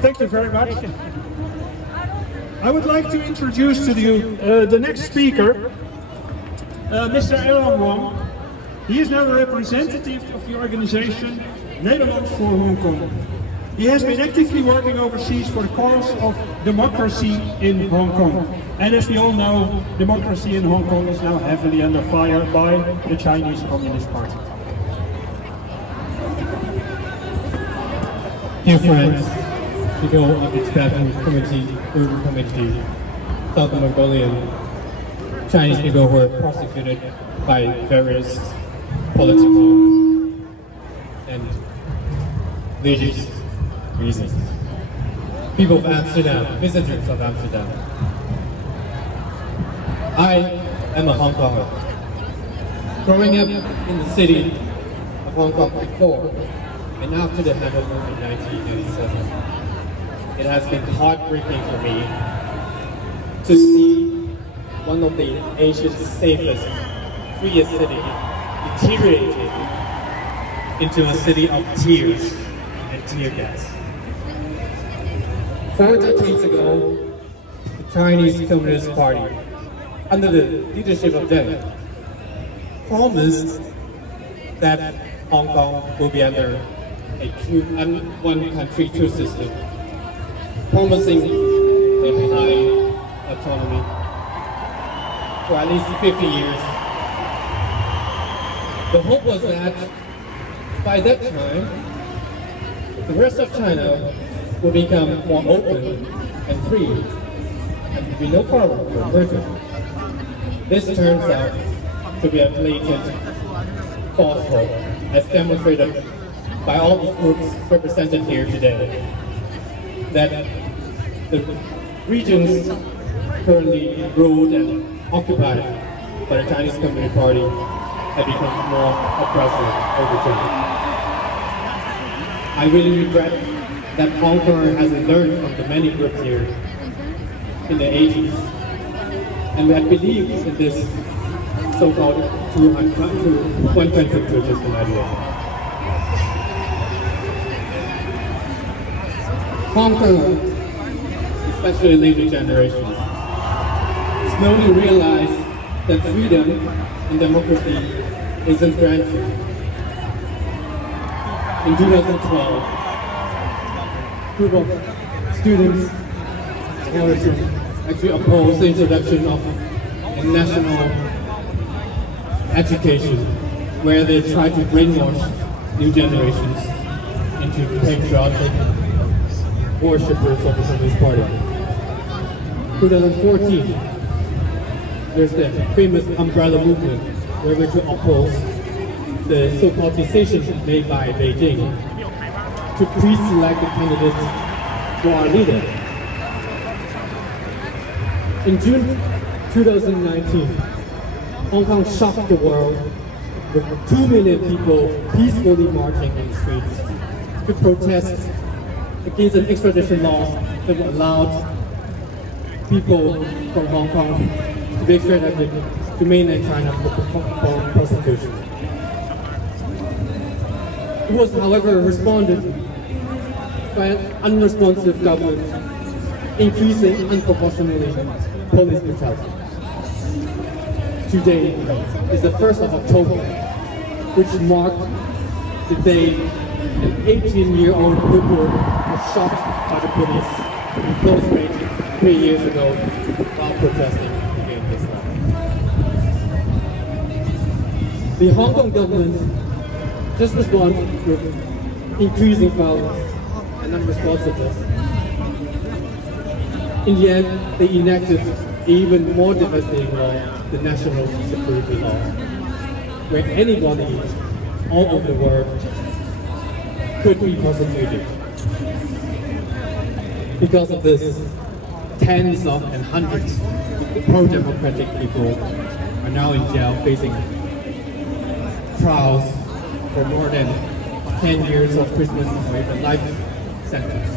Thank you very much. I would like to introduce to you the next speaker, Mr. Aaron Wong. He is now a representative of the organization Nederland for Hong Kong. He has been actively working overseas for the cause of democracy in Hong Kong. And as we all know, democracy in Hong Kong is now heavily under fire by the Chinese Communist Party. Dear friends, people of the Tibetan community, Uyghur community, South Mongolian Chinese people who were prosecuted by various political and religious reasons. People of Amsterdam, visitors of Amsterdam. I am a Hong Konger. Growing up in the city of Hong Kong before and after the handover in 1987, it has been heartbreaking for me to see one of the Asia's safest, freest city deteriorated into a city of tears and tear gas. 4 decades ago, the Chinese Communist Party, under the leadership of Deng, promised that Hong Kong will be under a one country, two system, promising a high autonomy for at least 50 years. The hope was that by that time, the rest of China will become more open and free, and there will be no problem for merger. This turns out to be a blatant falsehood, as demonstrated by all the groups represented here today, that the regions currently ruled and occupied by the Chinese Communist Party have become more oppressive over time. I really regret that Hong Kong hasn't learned from the many groups here in the 80s, and I believe in this so-called one country, two system idea. Hong Kong, especially later generations, slowly realized that freedom and democracy isn't granted. In 2012, a group of students actually opposed the introduction of a national education where they try to brainwash new generations into patriotic worshippers of the Communist Party. 2014, there's the famous umbrella movement where we're to oppose the so-called decision made by Beijing to pre-select the candidates for our leader. In June 2019, Hong Kong shocked the world with 2 million people peacefully marching in the streets to protest against an extradition law that allowed people from Hong Kong to be extradited to mainland China for prosecution. It was, however, responded by an unresponsive government, increasing unproportionately police brutality. Today is the 1st of October, which marked the day an 18-year-old Uyghur was shot by the police in close range 3 years ago while protesting against Islam. The Hong Kong government just responded with increasing violence and unresponsiveness. In the end, they enacted an even more devastating law, the National Security Law, where anybody all over the world could be prosecuted. Because of this, tens of and hundreds of pro-democratic people are now in jail facing trials for more than 10 years of prison or even life sentence.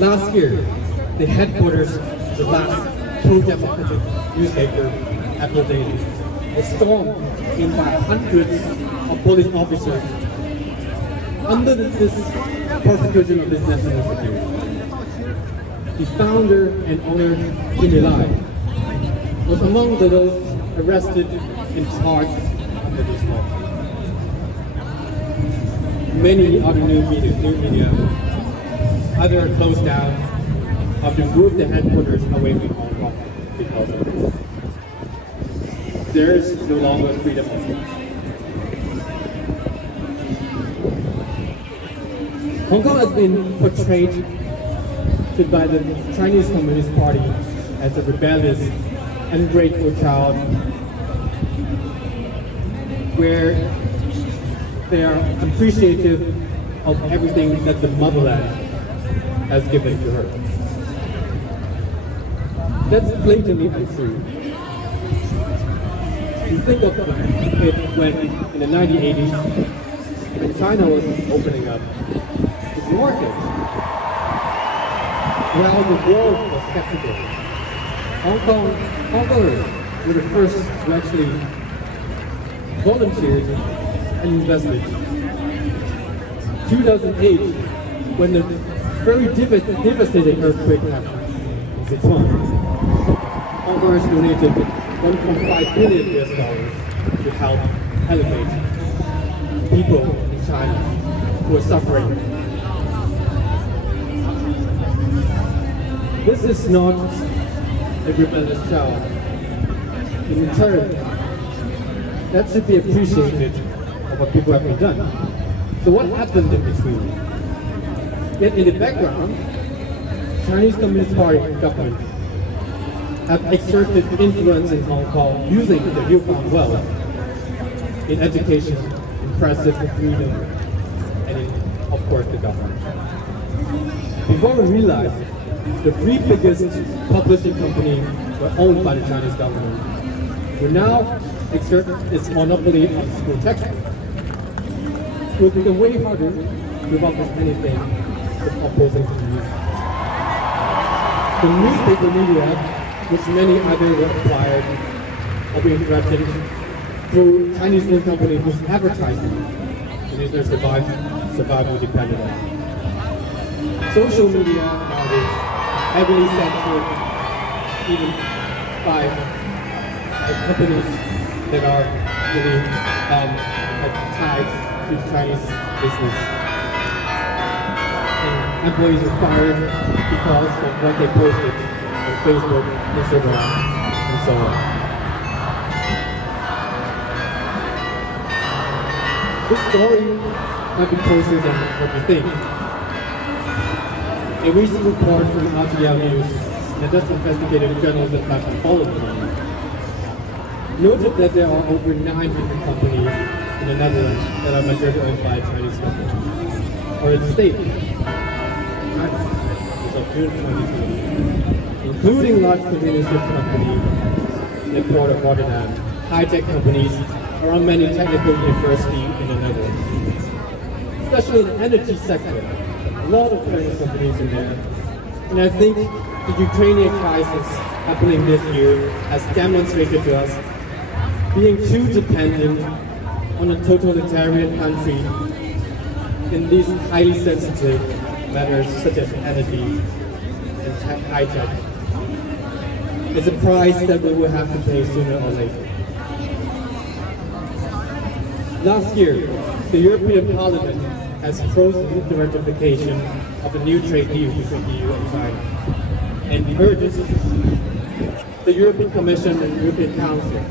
Last year, the headquarters of the last pro-democratic newspaper, Apple Daily, was stormed in by hundreds of police officers under this persecution of this national security. The founder and owner, Jimmy Lai, was among those arrested and charged under this law. Many other new media either closed down or to move their headquarters away from Hong Kong because of this. There is no longer freedom of speech. Hong Kong has been portrayed by the Chinese Communist Party as a rebellious, ungrateful child, where they are appreciative of everything that the motherland has given to her. That's blatantly untrue. You think of it when, in the 1980s, when China was opening up its market, while the world was skeptical, Hongkongers were the first to actually volunteer and invested. 2008, when the very devastating earthquake happened in Sichuan, Hongkongers donated $1.5 billion to help alleviate people in China who are suffering. This is not a rebellious child. In return, that should be appreciated of what people have done. So what happened in between? Yet in the background, Chinese Communist Party government have exerted influence in Hong Kong using the newfound wealth in education, in press freedom, and in, of course, the government. Before we realized, the three biggest publishing companies were owned by the Chinese government. We now exert its monopoly on school textbooks. It will become way harder to publish anything opposing to the news. The newspaper media, which many others were acquired or being threatened through Chinese news companies whose advertising is their survival dependent on. Social media nowadays heavily censored even by companies that are really tied to Chinese business. And employees are fired because of what they posted on Facebook, Instagram, and so on. This story might be closer than what you think. A recent report from RTL News that just investigated journalism platform following noted that there are over 900 companies in the Netherlands that are majority owned by Chinese companies, or its state, China, as of June 2020, including large container ship companies in the port of Rotterdam, high-tech companies around many technical universities in the Netherlands. Especially in the energy sector, a lot of Chinese companies in there. And I think the Ukrainian crisis happening this year has demonstrated to us being too dependent on a totalitarian country in these highly sensitive matters such as energy and high-tech is a price that we will have to pay sooner or later. Last year, the European Parliament has frozen the ratification of a new trade deal between the EU and China and urges the European Commission and European Council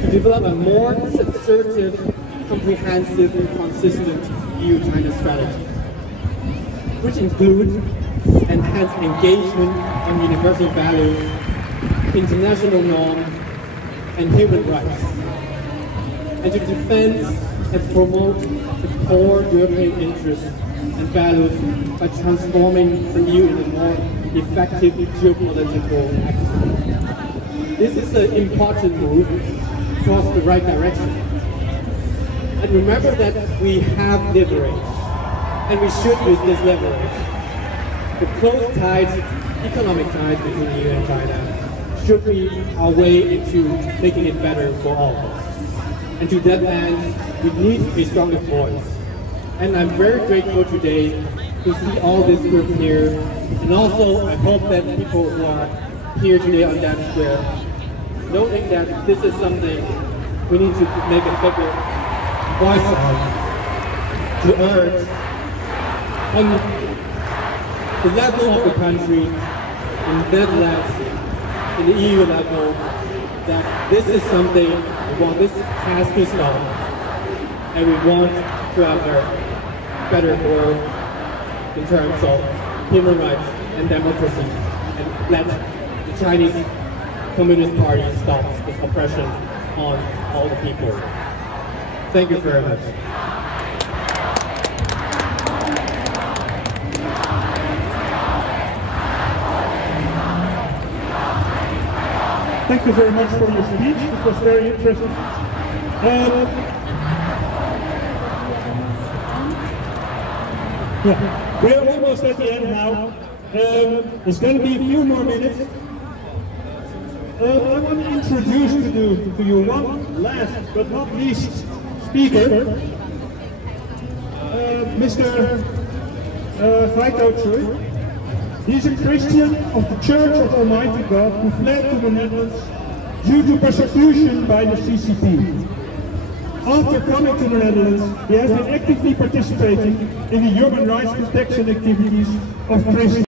to develop a more assertive, comprehensive, and consistent EU-China strategy, which includes enhanced engagement on universal values, international norms, and human rights, and to defend and promote the core European interests and values by transforming the EU into a more effective geopolitical actor. This is an important move towards the right direction. And remember that we have leverage, and we should use this leverage. The close ties economic ties between the EU and China should be our way into making it better for all of us. And to that end, we need a stronger voice. And I'm very grateful today to see all this group here. And also, I hope that people who are here today on that square, knowing that this is something we need to make a bigger voice on, to urge on the level of the country, in the EU level, that this is something we want, this has to stop, and we want to have a better world in terms of human rights and democracy, and let the Chinese Communist Party stop its oppression on all the people. Thank you very much. Thank you very much for your speech. It was very interesting. Yeah, we are almost at the end now. It's going to be a few more minutes. I want to introduce to you one last but not least speaker, Mr. Choi. He is a Christian of the Church of Almighty God who fled to the Netherlands due to persecution by the CCP. After coming to the Netherlands, he has been actively participating in the human rights protection activities of Christians.